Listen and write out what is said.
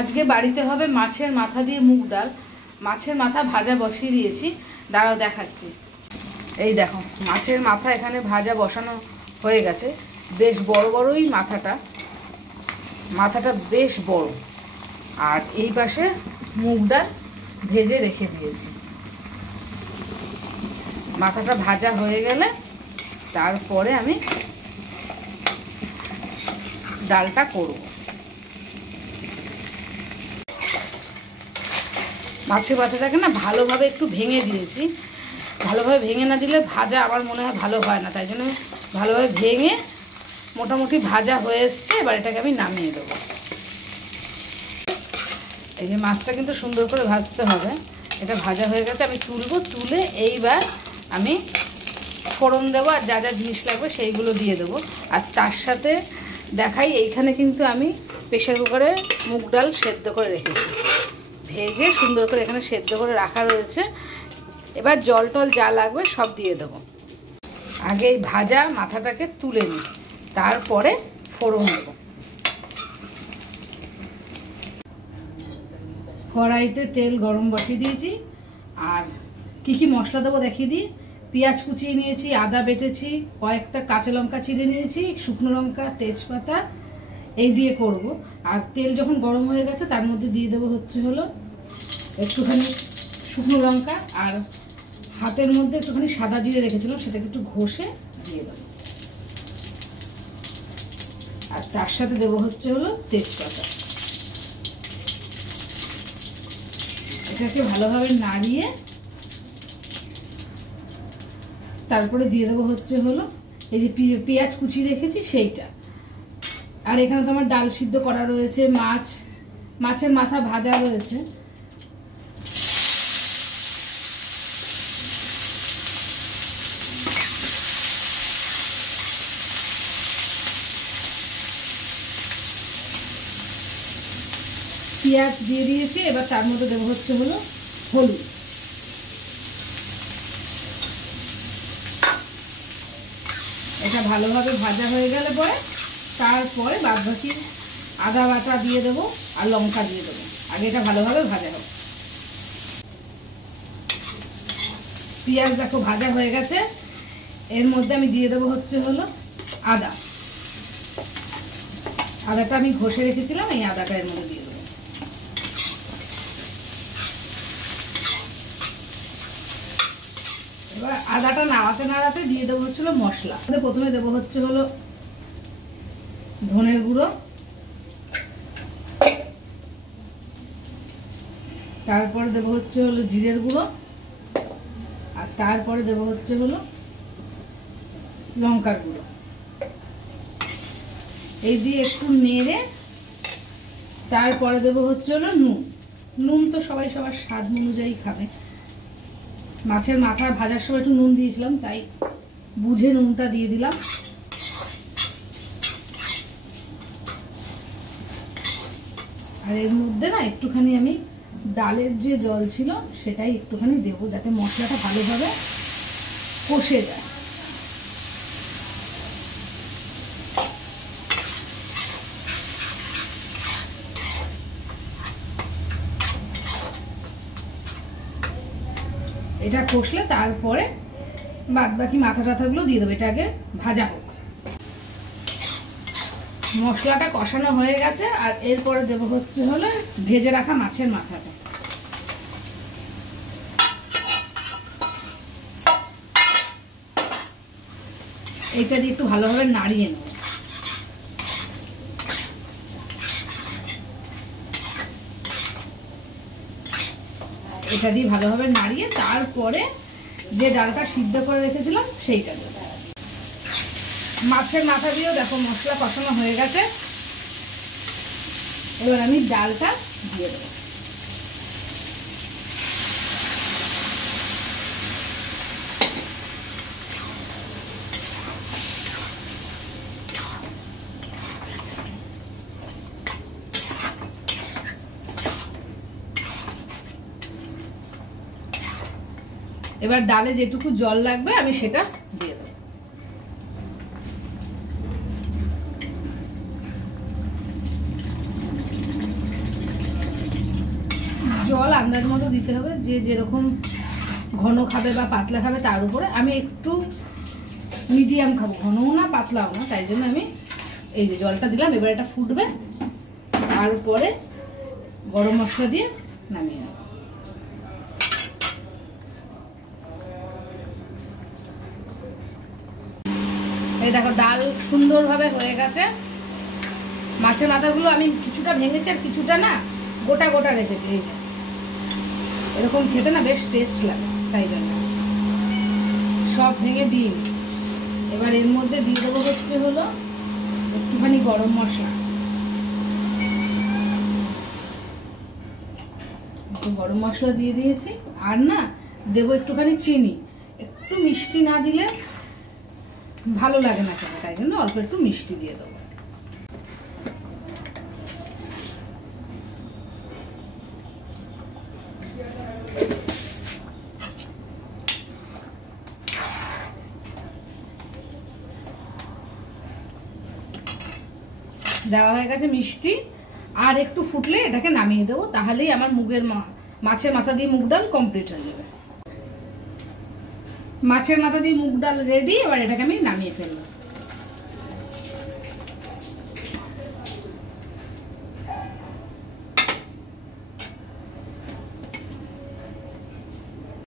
আজকে বাড়িতে হবে মাছের মাথা দিয়ে মুগ ডাল। মাছের মাথা ভাজা বসিয়ে দিয়েছি, দাঁড়াও দেখাচ্ছি। এই দেখো মাছের মাথা এখানে ভাজা বসানো হয়ে গেছে। বেশ বড় বড়ই মাথাটা বেশ বড়। আর এই পাশে মুগ ডাল ভেজে রেখে দিয়েছি। মাথাটা ভাজা হয়ে গেলে তারপরে আমি ডালটা করব। মাছের মাথাটাকে না ভালোভাবে একটু ভেঙে দিয়েছি। ভালোভাবে ভেঙে না দিলে ভাজা আমার মনে হয় ভালো হয় না, তাই জন্য ভালোভাবে ভেঙে মোটামুটি ভাজা হয়ে এসছে। এবার এটাকে আমি নামিয়ে দেবো। এই যে মাছটা কিন্তু সুন্দর করে ভাজতে হবে। এটা ভাজা হয়ে গেছে, আমি তুলবো। তুলে এইবার আমি ফোড়ন দেবো আর যা যা জিনিস লাগবে সেইগুলো দিয়ে দেবো। আর তার সাথে দেখাই, এইখানে কিন্তু আমি প্রেশার কুকারে মুগ ডাল সেদ্ধ করে রেখেছি। ভেজে সুন্দর করে এখানে সেদ্ধ করে রাখা রয়েছে। এবার জল টল যা লাগবে সব দিয়ে দেবো। আগে এই ভাজা মাথাটাকে তুলে নিই, তারপরে ফোড়ন দেবো। কড়াইতে তেল গরম বসিয়ে দিয়েছি। আর কি মশলা দেবো দেখিয়ে দিই। পেঁয়াজ কুচিয়ে নিয়েছি, আদা বেটেছি, কয়েকটা কাঁচা লঙ্কা চিড়ে নিয়েছি, শুকনো লঙ্কা, তেজপাতা, এই দিয়ে করব। আর তেল যখন গরম হয়ে গেছে তার মধ্যে দিয়ে দেবো হলো একটুখানি শুকনো লঙ্কা, আর হাতের মধ্যে একটুখানি সাদা জিরে রেখেছিলাম, সেটাকে একটু ঘষে দিয়ে দেবো। আর তার সাথে দেবো হলো তেজপাতা। এটাকে ভালোভাবে নাড়িয়ে তারপরে দিয়ে দেবো হলো এই যে পেঁয়াজ কুচি রেখেছি সেইটা। আর এখানে তো আমার ডাল সিদ্ধ করা রয়েছে, মাছের মাথা ভাজা রয়েছে। পেঁয়াজ দিয়ে দিয়েছি। এবার তার মধ্যে দেবো হলো হলুদ। এটা ভালোভাবে ভাজা হয়ে গেলে পরে তারপরে বাদবাকি আদা বাটা দিয়ে দেবো আর লঙ্কা দিয়ে দেবো। আগে এটা ভালোভাবে ভাজা হবে। পেঁয়াজ দেখো ভাজা হয়ে গেছে। এর মধ্যে আমি দিয়ে দেবো হলো আদাটা আমি ঘষে রেখেছিলাম, এই আদাটা এর মধ্যে দিয়ে দেবো। এবার আদাটা নাড়াতে দিয়ে দেবো হলো মশলা। প্রথমে দেবো হলো ধনের গুঁড়ো, তারপরে দেবো হলো জিরের গুঁড়ো, আর তারপরে দেবো হলো লঙ্কার গুঁড়ো। এই দিয়ে একটু নেড়ে তারপরে দেবো হলো নুন তো সবাই সবার স্বাদ অনুযায়ী খাবে। মাছের মাথা ভাজার সময় একটু নুন দিয়েছিলাম, তাই বুঝে নুনটা দিয়ে দিলাম। আর এর মধ্যে না একটুখানি আমি ডালের যে জল ছিল সেটাই একটুখানি দেবো, যাতে মশলাটা ভালোভাবে কষে যায়। এটা কষলে তারপরে বাদবাকি মাথা টাথাগুলো দিয়ে দেবো। এটা আগে ভাজা হোক। মশলাটা কষানো হয়ে গেছে। আর এরপরে দেবো হলো ভেজে রাখা মাছের মাথাটা। এইটা দিয়ে একটু ভালোভাবে নাড়িয়ে নেব। এটা দিয়ে ভালোভাবে নাড়িয়ে তারপরে যে ডালটা সিদ্ধ করে রেখেছিলাম সেইটা দেবো। মাছের মাথা দিয়েও দেখো মশলা কষানো হয়ে গেছে। এবার আমি ডালটা দিয়ে দেবো। এবার ডালে যেটুকু জল লাগবে আমি সেটা দিয়ে দেবো। জল আন্দাজ মতো দিতে হবে, যে যেরকম ঘন খাবে বা পাতলা খাবে তার উপরে। আমি একটু মিডিয়াম খাবো, ঘনও না পাতলাও না, তাই জন্য আমি এই যে জলটা দিলাম। এবার এটা ফুটবে, তারপরে গরম মশলা দিয়ে নামিয়ে নেব। এই দেখো ডাল সুন্দরভাবে হয়ে গেছে। মাছের মাথাগুলো আমি কিছুটা ভেঙেছি আর কিছুটা না গোটা গোটা রেখেছি। এই যে এরকম খেতে না বেশ টেস্ট লাগে, তাই জন্য সব ভেঙে দিই। এবার এর মধ্যে দিয়ে দেবো হচ্ছে হলো একটুখানি গরম মশলা, গরম মশলা দিয়ে দিয়েছি। আর না দেবো একটুখানি চিনি, একটু মিষ্টি না দিলে ভালো লাগে না খেতে, তাই জন্য অল্প একটু মিষ্টি দিয়ে দেবো। দেওয়া হয়ে গেছে মিষ্টি, আর একটু ফুটলে এটাকে নামিয়ে দেবো, তাহলেই আমার মাছের মাথা দিয়ে মুগ ডাল কমপ্লিট হয়ে যাবে। মাছের মাথা দিয়ে মুগ ডাল রেডি। এবার এটাকে আমি নামিয়ে ফেলবো।